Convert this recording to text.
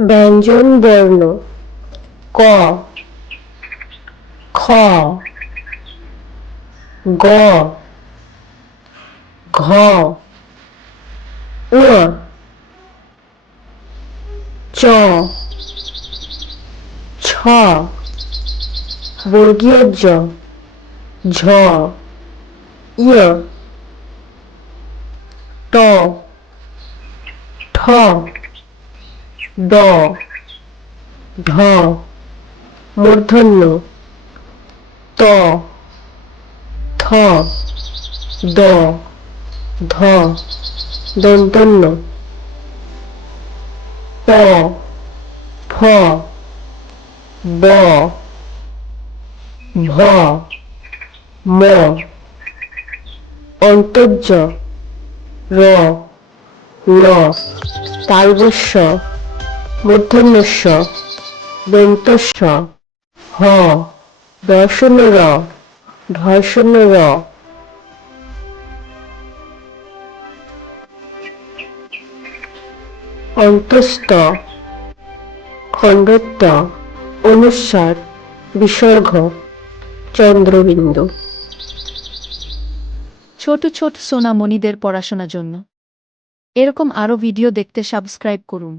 ব্যঞ্জন বর্ণ ক খ গ ঘ ঙ চ ছ বর্গীয় জ ঝ ইয় ট ঠ ড ঢ মূর্ধন্য ত, থ, দ, ধ, দন্তন্য, প, ফ, ব, ভ, ম, অন্তর্য, র, ল তালবস্য মূর্ধন্যস্য দন্তস্য, হ দর্শন র ধর্ষণ র অন্তস্থ, খণ্ডত্ব অনুস্বার বিসর্গ, চন্দ্রবিন্দু। ছোট ছোট সোনামণিদের পড়াশোনার জন্য। এরকম আরও ভিডিও দেখতে সাবস্ক্রাইব করুন।